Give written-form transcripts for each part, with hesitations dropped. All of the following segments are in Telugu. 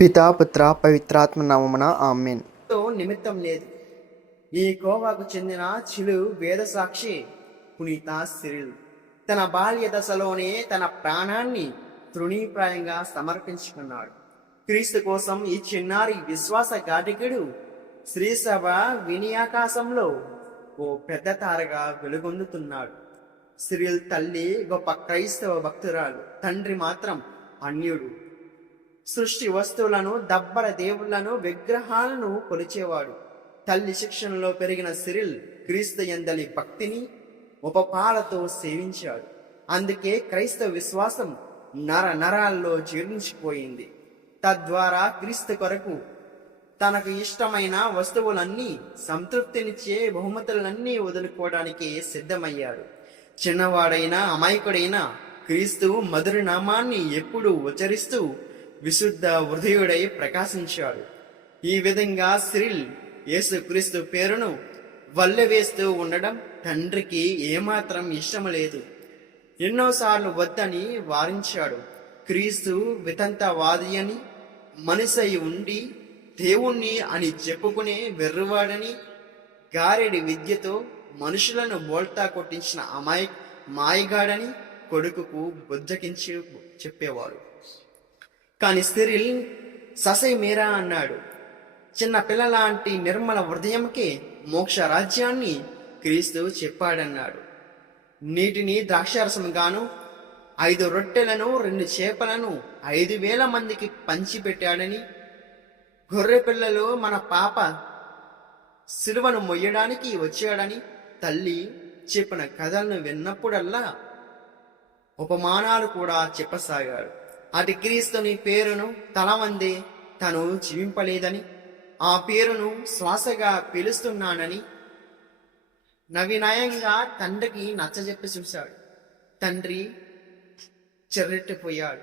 పితా పుత్ర పవిత్రాత్మ నామమున ఆమేన్. నిమిత్తం లేదు. ఈ కోవాకు చెందిన చిలు వేద సాక్షి పునీత సిరిల్ తన బాల్య దశలోనే తన ప్రాణాన్ని తృణీప్రాయంగా సమర్పించుకున్నాడు. క్రీస్తు కోసం ఈ చిన్నారి విశ్వాస ఘాటికుడు శ్రీసభ వినియాకాశంలో ఓ పెద్ద తారగా వెలుగొందుతున్నాడు. సిరిల్ తల్లి గొప్ప క్రైస్తవ భక్తురాలు, తండ్రి మాత్రం అన్యుడు. సృష్టి వస్తువులను, దబ్బల దేవుళ్లను, విగ్రహాలను కొలిచేవాడు. తల్లి శిక్షణలో పెరిగిన సిరిల్ క్రీస్తు యందలి భక్తిని ఉపపాలతో సేవించాడు. అందుకే క్రైస్తవ విశ్వాసం నర నరాల్లో జీర్ణించిపోయింది. తద్వారా క్రీస్తు కొరకు తనకు ఇష్టమైన వస్తువులన్నీ, సంతృప్తినిచ్చే బహుమతులన్నీ వదులుకోవడానికి సిద్ధమయ్యాడు. చిన్నవాడైనా అమాయకుడైనా క్రీస్తు మధుర నామాన్ని ఎప్పుడూ ఉచ్చరిస్తూ విశుద్ధ హృదయుడై ప్రకాశించాడు. ఈ విధంగా సిరిల్ యేసుక్రీస్తు పేరును వల్లెవేస్తూ ఉండడం తండ్రికి ఏమాత్రం ఇష్టం లేదు. ఎన్నోసార్లు వద్దని వారించాడు. క్రీస్తు వితంతవాది అని, మనిషై ఉండి దేవుణ్ణి అని చెప్పుకునే వెర్రువాడని, గారెడి విద్యతో మనుషులను బోల్తా కొట్టించిన మాయగాడని కొడుకుకు బుజ్జకించి చెప్పేవాడు. కాని సిరిల్ ససై మీరా అన్నాడు. చిన్న పిల్లలాంటి నిర్మల హృదయంకే మోక్ష రాజ్యాన్ని క్రీస్తు చెప్పాడన్నాడు. నీటిని ద్రాక్షారసం గాను, 5 రొట్టెలను 2 చేపలను 5,000 మందికి పంచిపెట్టాడని, గొర్రె పిల్లలు మన పాప సిలువను మొయ్యడానికి వచ్చాడని తల్లి చెప్పిన కథలను విన్నప్పుడల్లా ఉపమానాలు కూడా చెప్పసాగాడు. అటు క్రీస్తుని పేరును తలవందే తను జీవింపలేదని, ఆ పేరును శ్వాసగా పిలుస్తున్నానని నవినయంగా తండ్రికి నచ్చజెప్పి చూశాడు. తండ్రి చెర్రెట్టిపోయాడు.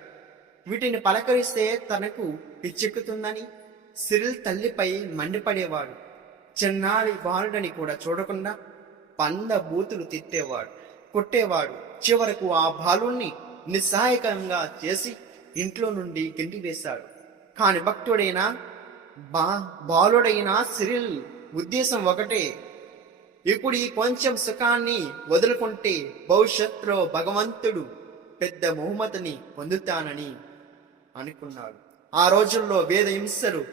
వీటిని పలకరిస్తే తనకు పిచ్చెక్కుతుందని సిరిల్ తల్లిపై మండిపడేవాడు. చిన్నారి బాలుడని కూడా చూడకుండా బూతులు తిట్టేవాడు, కొట్టేవాడు. చివరకు ఆ బాలుణ్ణి నిస్సహాయకంగా చేసి ఇంట్లో నుండి గెంటివేశాడు. కాని భక్తుడైన బాలుడైన సిరిల్ ఉద్దేశం ఒకటే, ఇప్పుడు ఈ కొంచెం సుఖాన్ని వదులుకుంటే భవిష్యత్తులో భగవంతుడు పెద్ద బహుమతిని పొందుతానని అనుకున్నాడు. ఆ రోజుల్లో వేద హింసలు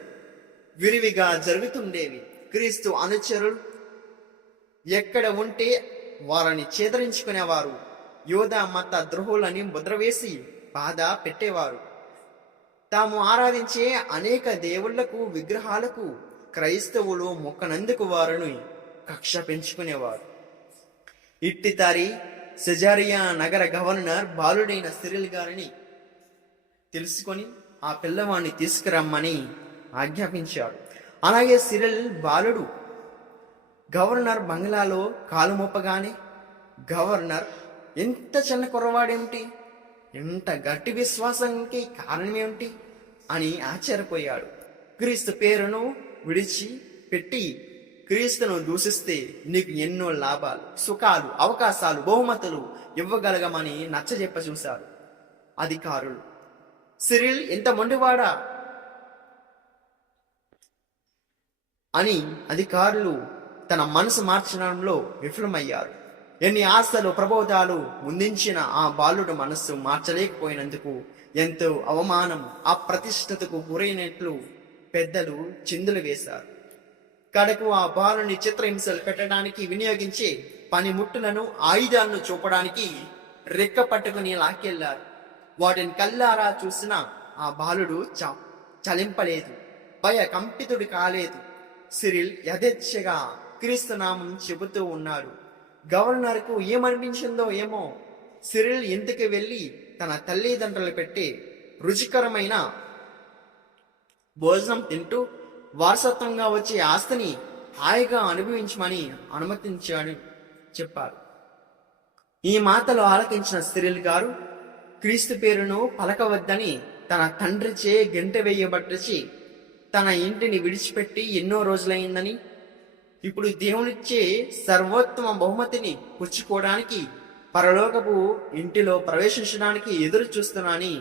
విరివిగా జరుగుతుండేవి. క్రీస్తు అనుచరులు ఎక్కడ ఉంటే వారిని చేదరించుకునేవారు. యోధ మత ద్రోహులని ముద్రవేసి బాధ పెట్టేవారు. తాము ఆరాధించే అనేక దేవుళ్లకు, విగ్రహాలకు క్రైస్తవులు మొక్కనందుకు వారిని కక్ష పెంచుకునేవారు. ఇట్టితారి సెజారియా నగర గవర్నర్ బాలుడైన సిరిల్ గారిని తెలుసుకొని ఆ పిల్లవాడిని తీసుకురమ్మని ఆజ్ఞాపించాడు. అలాగే సిరిల్ బాలుడు గవర్నర్ బంగ్లాలో కాలు మోపగానే గవర్నర్ ఎంత చిన్న కుర్రవాడేమిటి, ఎంత గట్టి విశ్వాసానికి కారణమేమిటి అని ఆశ్చర్యపోయాడు. క్రీస్తు పేరును విడిచి పెట్టి క్రీస్తును దూషిస్తే నీకు ఎన్నో లాభాలు, సుఖాలు, అవకాశాలు, బహుమతులు ఇవ్వగలగమని నచ్చజెప్ప చూశారు అధికారులు. సిరిల్ ఎంత మొండివాడా అని అధికారులు తన మనసు మార్చడంలో విఫలమయ్యారు. ఎన్ని ఆశలు, ప్రబోధాలు ముందించిన ఆ బాలుడు మనస్సు మార్చలేకపోయినందుకు ఎంతో అవమానం, అప్రతిష్టతకు గురైనట్లు పెద్దలు చిందులు వేశారు. కడకు ఆ బాలుని చిత్రహింసలు పెట్టడానికి వినియోగించే పనిముట్టులను, ఆయుధాలను చూపడానికి రెక్క పట్టుకుని లాక్కెళ్లారు. వాటిని కల్లారా చూసిన ఆ బాలుడు చలింపలేదు, భయ కంపితుడు కాలేదు. సిరిల్ యథేచ్ఛగా క్రీస్తునామం చెబుతూ ఉన్నాడు. గవర్నర్కు ఏమనిపించిందో ఏమో, సిరిల్ ఇంటికి వెళ్ళి తన తల్లిదండ్రులు పెట్టి రుచికరమైన భోజనం తింటూ వారసత్వంగా వచ్చే ఆస్తిని హాయిగా అనుభవించమని అనుమతించాడని చెప్పారు. ఈ మాటలు ఆలకించిన సిరిల్ గారు క్రీస్తు పేరును పలకవద్దని తన తండ్రిచే గెంట వేయబట్టి తన ఇంటిని విడిచిపెట్టి ఎన్నో రోజులైందని, ఇప్పుడు దేవునిచ్చే సర్వోత్తమ బహుమతిని పుచ్చుకోవడానికి పరలోకపు ఇంటిలో ప్రవేశించడానికి ఎదురు చూస్తున్నానని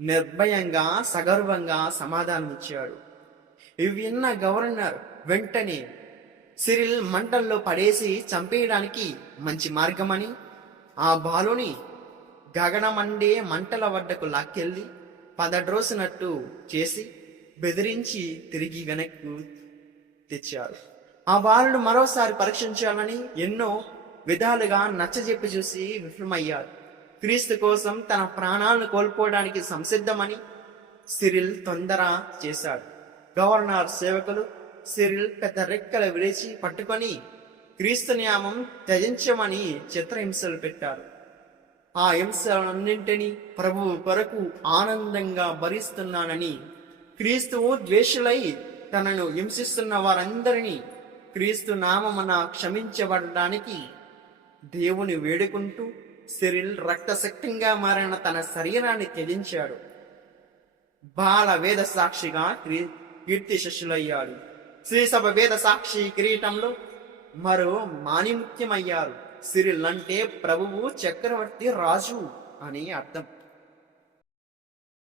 నిర్భయంగా సగర్వంగా సమాధానమిచ్చాడు. ఇవి విన్న గవర్నర్ వెంటనే సిరిల్ మంటల్లో పడేసి చంపేయడానికి మంచి మార్గమని ఆ బాలుని గగనమండే మంటల వద్దకు లాక్కెళ్ళి పదడ్రోసినట్టు చేసి బెదిరించి తిరిగి వెనక్కు తెచ్చారు. ఆ బాలుడు మరోసారి పరీక్షించాలని ఎన్నో విధాలుగా నచ్చజెప్పి చూసి విఫలమయ్యారు. క్రీస్తు కోసం తన ప్రాణాలను కోల్పోవడానికి సంసిద్ధమని సిరిల్ తొందర చేశాడు. గవర్నర్ సేవకులు సిరిల్ పెద్ద రెక్కలు విడిచి పట్టుకొని క్రీస్తు నామం త్యజించమని చిత్రహింసలు పెట్టారు. ఆ హింసలన్నింటినీ ప్రభువు కొరకు ఆనందంగా భరిస్తున్నానని, క్రీస్తువు ద్వేషులై తనను హింసిస్తున్న వారందరినీ క్రీస్తు నామమున క్షమించబడడానికి దేవుని వేడుకుంటూ సిరిల్ రక్తశక్తంగా మారిన తన శరీరాన్ని త్యజించాడు. బాల వేద సాక్షిగా కీర్తి శిష్యులయ్యాడు. శ్రీసభ వేద సాక్షి కిరీటంలో మరో మాణిముత్యమయ్యారు. సిరిల్ అంటే ప్రభువు చక్రవర్తి రాజు అని అర్థం.